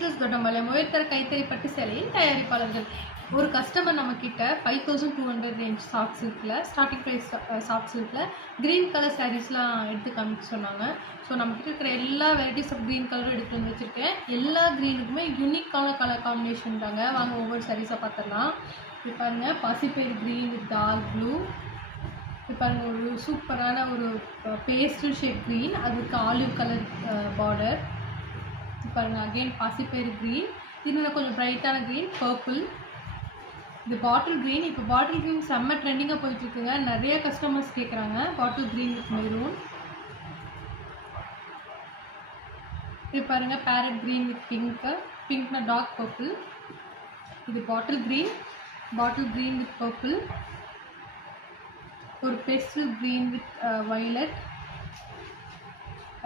Princess தொட்டமலை முயற்தர கைத்தறி பட்டு சேலையின் தயாரிப்பாளர்கள். ஒரு கஸ்டமர் நம்மக்கிட்ட 5200 ரேஞ்ச் சாக்ஸ் இருக்குல்ல, ஸ்டார்டிங் ப்ரைஸ் சாக்ஸ் இருக்குல்ல, க்ரீன் கலர் சாரீஸ்லாம் எடுத்து காமிக்க சொன்னாங்க. ஸோ நம்மக்கிட்ட இருக்கிற எல்லா வெரைட்டிஸ் ஆஃப் க்ரீன் கலரும் எடுத்து வந்து வச்சுருக்கேன். எல்லா க்ரீனுக்குமே யூனிக்கான கலர் காம்பினேஷன் தாங்க. வாங்க ஒவ்வொரு சாரீஸாக பார்த்துடலாம். இப்போ பாருங்கள், பாசிப்பயிறு க்ரீன் வித் டார்க் ப்ளூ. இப்போ பாருங்கள், ஒரு சூப்பரான ஒரு பேஸ்டல் ஷேட் க்ரீன், அதுக்கு ஆலிவ் கலர் பார்டர். இப்போ பாருங்கள், அகெயின் பாசிப்பயிறு க்ரீன், இதில் கொஞ்சம் ப்ரைட்டான க்ரீன், பர்பிள். இது பாட்டில் க்ரீன். இப்போ பாட்டில் க்ரீன் செம்ம ட்ரெண்டிங்காக போயிட்டுருக்குங்க. நிறைய கஸ்டமர்ஸ் கேட்குறாங்க பாட்டில் க்ரீன் வித் மெரூன். இது பாருங்கள், பேரட் க்ரீன் வித் பிங்க்கு, பிங்க்னா டார்க் பர்பிள். இது பாட்டில் க்ரீன் வித் பர்பிள். ஒரு pastel green with violet.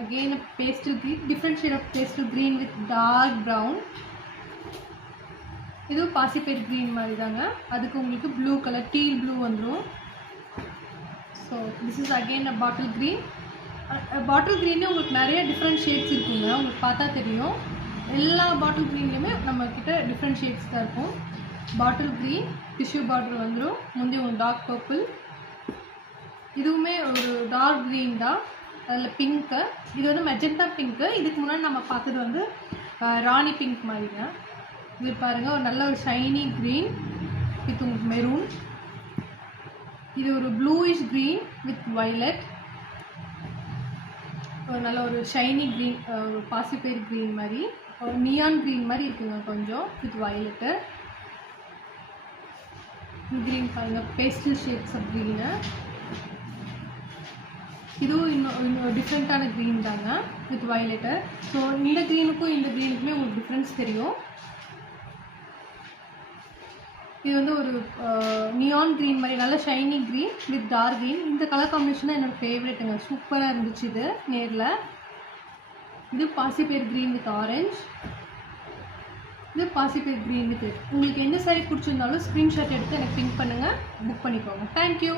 Again pastel green, different shade of pastel green with dark brown. இதுவும் பாசிப்பயிறு க்ரீன் மாதிரி தாங்க. அதுக்கு உங்களுக்கு ப்ளூ கலர், டீல் ப்ளூ வந்துடும். So this is again a bottle green. Bottle க்ரீனே உங்களுக்கு நிறைய டிஃப்ரெண்ட் ஷேட்ஸ் இருக்குங்க. உங்களுக்கு பார்த்தா தெரியும். எல்லா பாட்டில் க்ரீன்லேயுமே நம்மக்கிட்ட டிஃப்ரெண்ட் ஷேட்ஸ் தான் இருக்கும். பாட்டில் க்ரீன் டிஷ்யூ பார்டர் வந்துடும். முந்தைய ஒரு டார்க் பர்பிள். இதுவுமே ஒரு டார்க் க்ரீன் தான். அதில் பிங்க்கு, இது வந்து மெஜெண்டா பிங்க்கு. இதுக்கு முன்னாடி நம்ம பார்த்தது வந்து ராணி பிங்க் மாதிரிங்க. இது பாருங்கள், ஒரு நல்ல ஒரு ஷைனி க்ரீன் வித் உங்களுக்கு மெரூன். இது ஒரு ப்ளூயிஷ் க்ரீன் வித் வயலட். ஒரு நல்ல ஒரு ஷைனி க்ரீன், ஒரு பாசிப்பயிறு க்ரீன் மாதிரி, ஒரு நியான் க்ரீன் மாதிரி இருக்குங்க கொஞ்சம், வித் வயலட்டு. க்ரீன் பாருங்கள், பேஸ்டல் ஷேட்ஸ் ஆஃப் க்ரீனு. இதுவும் இன்னும் டிஃப்ரெண்ட்டான க்ரீன் தாங்க வித் வயலட்டு. ஸோ இந்த க்ரீனுக்கும் இந்த க்ரீனுக்குமே உங்களுக்கு டிஃப்ரென்ஸ் தெரியும். இது வந்து ஒரு நியான் க்ரீன் மாதிரி, நல்ல shiny green with dark green. இந்த கலர் காம்பினேஷன் தான் என்னோடய ஃபேவரெட்டுங்க. சூப்பராக இருந்துச்சு இது நேரில். இது பாசிப்பயிறு க்ரீன் வித் ஆரஞ்ச். இது பாசிப்பயிறு க்ரீன் வித் ரெட். உங்களுக்கு எந்த சாரீ பிடிச்சிருந்தாலும் ஸ்க்ரீன்ஷாட் எடுத்து எனக்கு பிங்க் பண்ணுங்கள், புக் பண்ணிக்கோங்க. தேங்க்யூ.